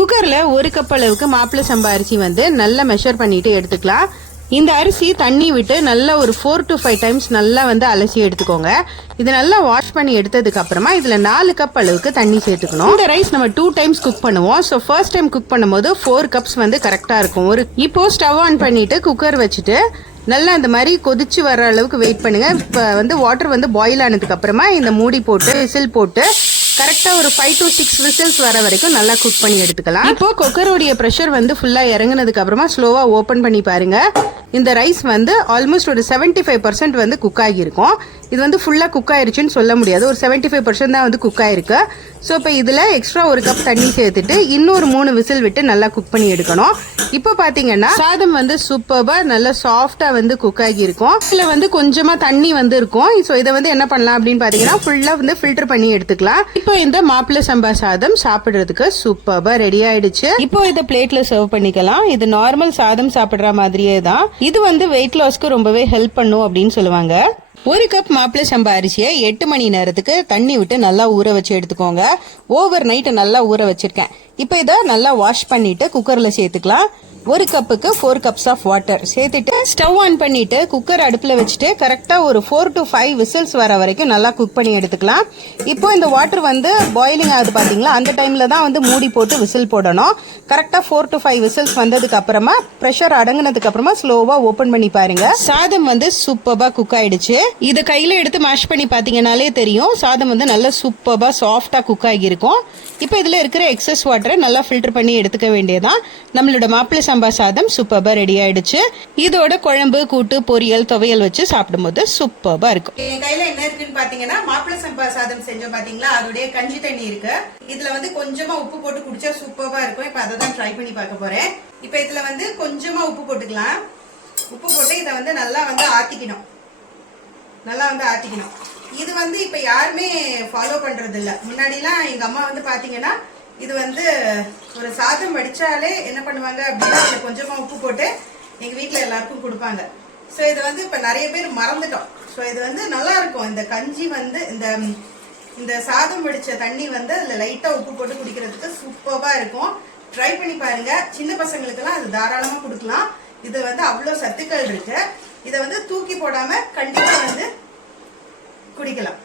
குக்கர்ல 1 கப் அளவுக்கு மாப்பிளை சம்பா அரிசி வந்து நல்லா மெஷர் பண்ணிட்டு எடுத்துக்கலாம். இந்த அரிசி தண்ணி விட்டு நல்லா ஒரு 4 to 5 டைம்ஸ் நல்லா வந்து அலசி எடுத்துக்கோங்க. இது நல்லா வாஷ் பண்ணி எடுத்ததுக்கு அப்புறமா இதுல 4 கப் அளவுக்கு தண்ணி சேர்த்துக்கணும். இந்த ரைஸ் நம்ம 2 டைம்ஸ் குக் பண்ணுவோம். ஸோ ஃபர்ஸ்ட் டைம் குக் பண்ணும்போது 4 கப்ஸ் வந்து கரெக்டா இருக்கும். இப்போ ஸ்டவ் ஆன் பண்ணிட்டு குக்கர் வச்சுட்டு நல்லா இந்த மாதிரி கொதிச்சு வர அளவுக்கு வெயிட் பண்ணுங்க. இப்போ வந்து வாட்டர் வந்து பாயில் ஆனதுக்கு அப்புறமா இந்த மூடி போட்டு விசில் போட்டு கரெக்டா ஒரு 5 to 6 விசில்ஸ் வர வரைக்கும் நல்லா குக் பண்ணி எடுத்துக்கலாம். இப்போ குக்கரோடைய ப்ரெஷர் வந்து ஃபுல்லா இறங்குனதுக்கு அப்புறமா ஸ்லோவா ஓபன் பண்ணி பாருங்க. இந்த ரைஸ் வந்து ஆல்மோஸ்ட் ஒரு 75% வந்து குக் ஆகியிருக்கும். இது வந்து ஃபுல்லா குக் ஆயிருச்சுன்னு சொல்ல முடியாது, ஒரு 75% தான் வந்து குக் ஆயிருக்கு. ஸோ இப்போ இதுல எக்ஸ்ட்ரா 1 கப் தண்ணி சேர்த்துட்டு இன்னொரு 3 விசில் விட்டு நல்லா குக் பண்ணி எடுக்கணும். இப்போ பாத்தீங்கன்னா சாதம் வந்து சூப்பர்பா நல்லா சாஃப்டா வந்து குக் ஆகியிருக்கும். இதுல வந்து கொஞ்சமா தண்ணி வந்து இருக்கும். ஸோ இதை வந்து என்ன பண்ணலாம் அப்படின்னு பாத்தீங்கன்னா ஃபுல்லா வந்து ஃபில்டர் பண்ணி எடுத்துக்கலாம். இப்போ இந்த மாப்பிளை சம்பா சாதம் சாப்பிடுறதுக்கு சூப்பர்பா ரெடி ஆயிடுச்சு. இப்போ இதை பிளேட்ல சர்வ் பண்ணிக்கலாம். இது நார்மல் சாதம் சாப்பிடுற மாதிரியே தான். இது வந்து வெயிட் லாஸ்க்கு ரொம்பவே ஹெல்ப் பண்ணும் அப்படின்னு சொல்லுவாங்க. 1 கப் மாப்பிளை சம்பா அரிசியை 8 மணி நேரத்துக்கு தண்ணி விட்டு நல்லா ஊற வச்சு எடுத்துக்கோங்க. ஓவர் நைட் நல்லா ஊற வச்சிருக்கேன். இப்போ இதை நல்லா வாஷ் பண்ணிட்டு குக்கர்ல சேர்த்துக்கலாம். 1 கப்புக்கு 4 கப்ஸ் ஆஃப் வாட்டர் சேர்த்துட்டு ஸ்டவ் ஆன் பண்ணிட்டு குக்கர் அடுப்புல வச்சுட்டு கரெக்டா ஒரு 4 to 5 விசில்ஸ் வர வரைக்கும் நல்லா குக் பண்ணி எடுத்துக்கலாம். இப்போ இந்த வாட்டர் வந்து பாயிலிங் ஆகுது பாத்தீங்களா, அந்த டைம்ல தான் வந்து மூடி போட்டு விசில் போடணும். கரெக்டா 4 to 5 விசில்ஸ் வந்ததுக்கு அப்புறமா பிரஷர் அடங்குனதுக்கு அப்புறமா ஸ்லோவா ஓபன் பண்ணி பாருங்க. சாதம் வந்து சூப்பர்பா குக் ஆயிடுச்சு. இதை கையில எடுத்து மேஷ் பண்ணி பாத்தீங்கன்னாலே தெரியும் சாதம் வந்து நல்லா சூப்பர்பா சாஃப்டா குக் ஆகியிருக்கும். இப்போ இதுல இருக்கிற எக்ஸஸ் வாட்டரை நல்லா ஃபில்டர் பண்ணி எடுத்துக்க வேண்டியதான். நம்மளோட மாப்பிளை சம்பா சாதம் சூப்பர்பா ரெடி ஆயிடுச்சு. இதோட குழம்பு கூட்டு பொரியல் துவையல் வச்சு சாப்பிடும்போது சூப்பர்பா இருக்கும். என் கையில என்ன இருக்குன்னு பாத்தீங்கன்னா மாப்பிளை சம்பா சாதம் செஞ்சோம் பாத்தீங்களா, அதோடைய கஞ்சி தண்ணி இருக்கு. இதுல வந்து கொஞ்சமா உப்பு போட்டு குடிச்சா சூப்பர்பா இருக்கும். இப்ப அதை தான் ட்ரை பண்ணி பார்க்க போறேன். இப்ப இதுல வந்து கொஞ்சமா உப்பு போட்டுக்கலாம். உப்பு போட்டு இதை வந்து நல்லா வந்து ஆத்திக்கணும். இது வந்து இப்ப யாருமே ஃபாலோ பண்றது இல்ல. முன்னாடிலாம் எங்க அம்மா வந்து பாத்தீங்கன்னா இது வந்து ஒரு சாதம் வடிச்சாலே என்ன பண்ணுவாங்க அப்படின்னா அதுல கொஞ்சமா உப்பு போட்டு எங்க வீட்டுல எல்லாருக்கும் கொடுப்பாங்க. ஸோ இது வந்து இப்ப நிறைய பேர் மறந்துட்டோம். ஸோ இது வந்து நல்லா இருக்கும். இந்த கஞ்சி வந்து இந்த சாதம் வடிச்ச தண்ணி வந்து அதுல லைட்டா உப்பு போட்டு குடிக்கிறதுக்கு சூப்பர்பா இருக்கும். ட்ரை பண்ணி பாருங்க. சின்ன பசங்களுக்கு எல்லாம் அது தாராளமா கொடுக்கலாம். இது வந்து அவ்வளவு சத்துக்கள் இருக்கு. இதை வந்து தூக்கி போடாம கண்டிப்பா வந்து குடிக்கலாம்.